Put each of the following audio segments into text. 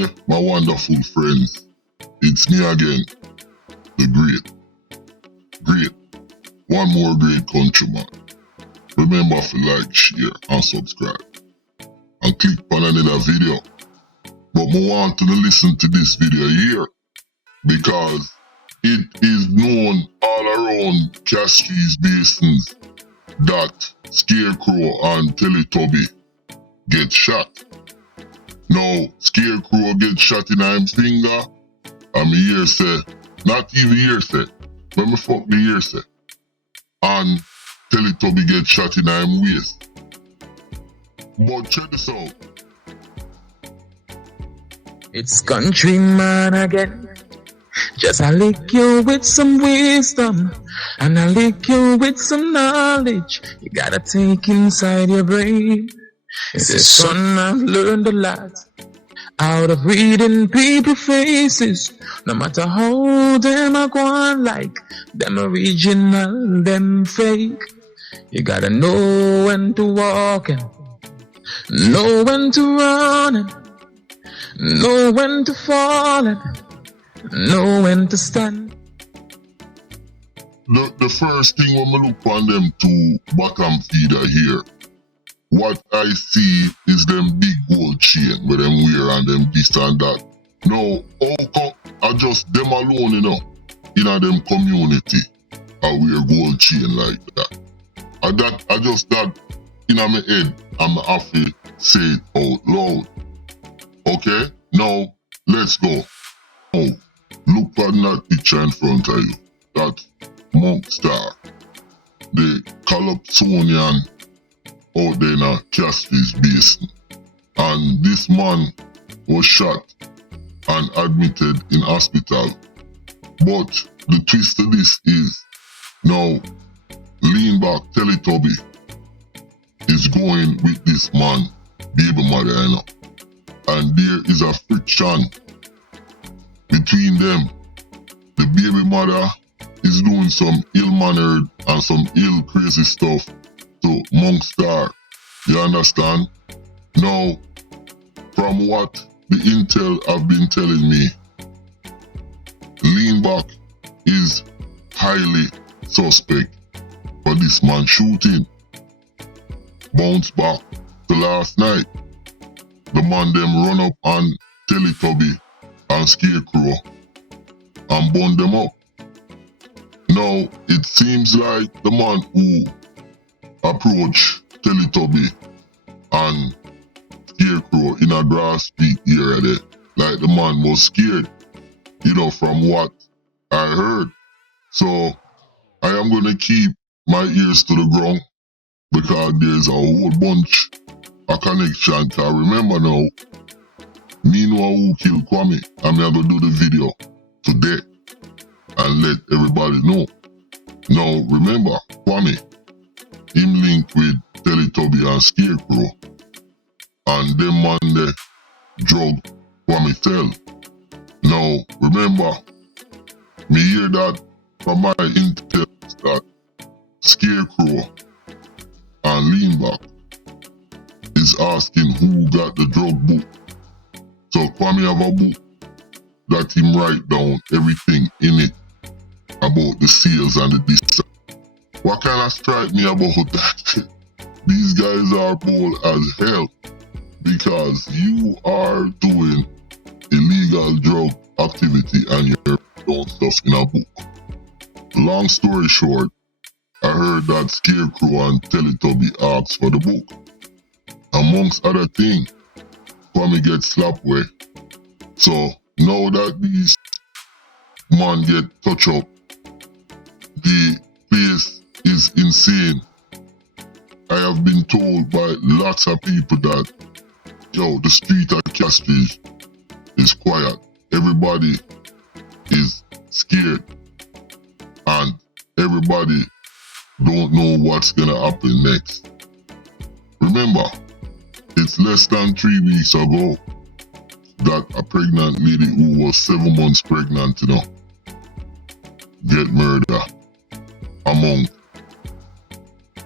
Hey, my wonderful friends, it's me again, the great, one more great countryman. Remember to like, share and subscribe and click on another video. But I want to listen to this video here because it is known all around Castries basins that Scarecrow and Teletubby get shot. Now, Scarecrow get shot in him finger, and me hear say, not even hear say, but me fuck me hear say, and Teletubby get shot in him waist. But check this out. It's Countryman again. Just I lick you with some wisdom, and I lick you with some knowledge. You gotta take inside your brain. It says, son, I've learned a lot out of reading people faces. No matter how them I go on like, them original, them fake. You gotta know when to walk and know when to run and know when to fall and know when to stand. The first thing when I look on them two bottom feeder here, what I see is them big gold chain with them wear and them this and that. Now, how come I just them alone, you know, in a them community, I wear gold chain like that. I just that in my head, I'm have to say it out loud. Okay, now let's go. Now, look at that picture in front of you. That monk star, the Calypsonian out there in a Castries basin. And this man was shot and admitted in hospital. But the twist of this is, now, lean back, Teletubby is going with this man, baby mother, you know. And there is a friction between them. The baby mother is doing some ill-mannered and some ill crazy stuff to Monk Star. You understand? Now, from what the intel have been telling me, lean back is highly suspect for this man shooting. Bounce back to last night. The man them run up on Teletubby and Scarecrow and burn them up. Now, it seems like the man who approached Teletubby and Scarecrow in a grass street area there, like the man was scared, you know, from what I heard. So, I am going to keep my ears to the ground because there's a whole bunch of connection. I remember now, me know who killed Kwame, and me going to do the video today and let everybody know. Now, remember, Kwame, him linked with Teletubby and Scarecrow, and them man there drug Kwame tell. Now, remember, me hear that from my intel that Scarecrow and Leanback is asking who got the drug book. So Kwame have a book that him write down everything in it about the sales and the this. What kind of strike me about that? These guys are bold as hell because you are doing illegal drug activity and you're doing stuff in a book. Long story short, I heard that Scarecrow and Teletubby asked for the book. Amongst other things, Kwame gets slapped away. So now that these man get touch up, the place is insane. I have been told by lots of people that, yo, the street at Castries is quiet. Everybody is scared. And everybody don't know what's gonna happen next. Remember, it's less than 3 weeks ago that a pregnant lady who was 7 months pregnant, you know, get murdered among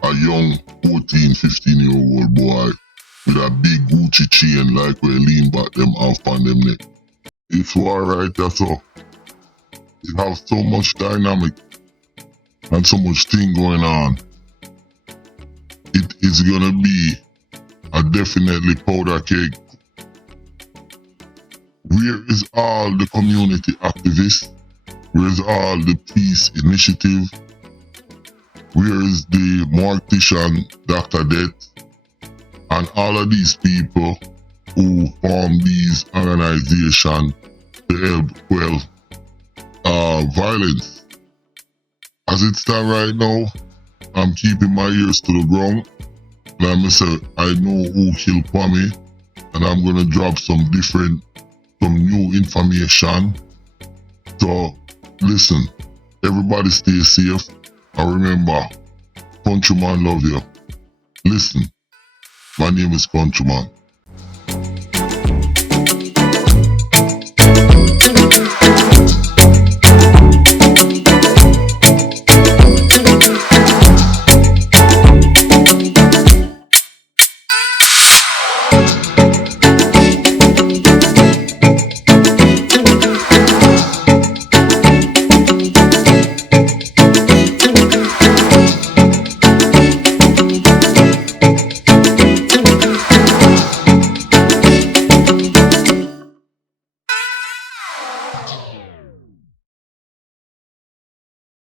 a young 14, 15-year-old boy with a big Gucci chain like we lean back them off on them neck. It's alright, that's all. It has so much dynamic and so much thing going on. It is gonna be a definitely powder keg. Where is all the community activists? Where is all the peace initiative? Where is the mortician, Dr. Death, and all of these people who form these organizations to help quell violence? As it stands right now, I'm keeping my ears to the ground. Like I said, I know who killed Kwame, and I'm gonna drop some new information. So listen, everybody stay safe, and remember, Countryman love you. Listen, my name is Countryman.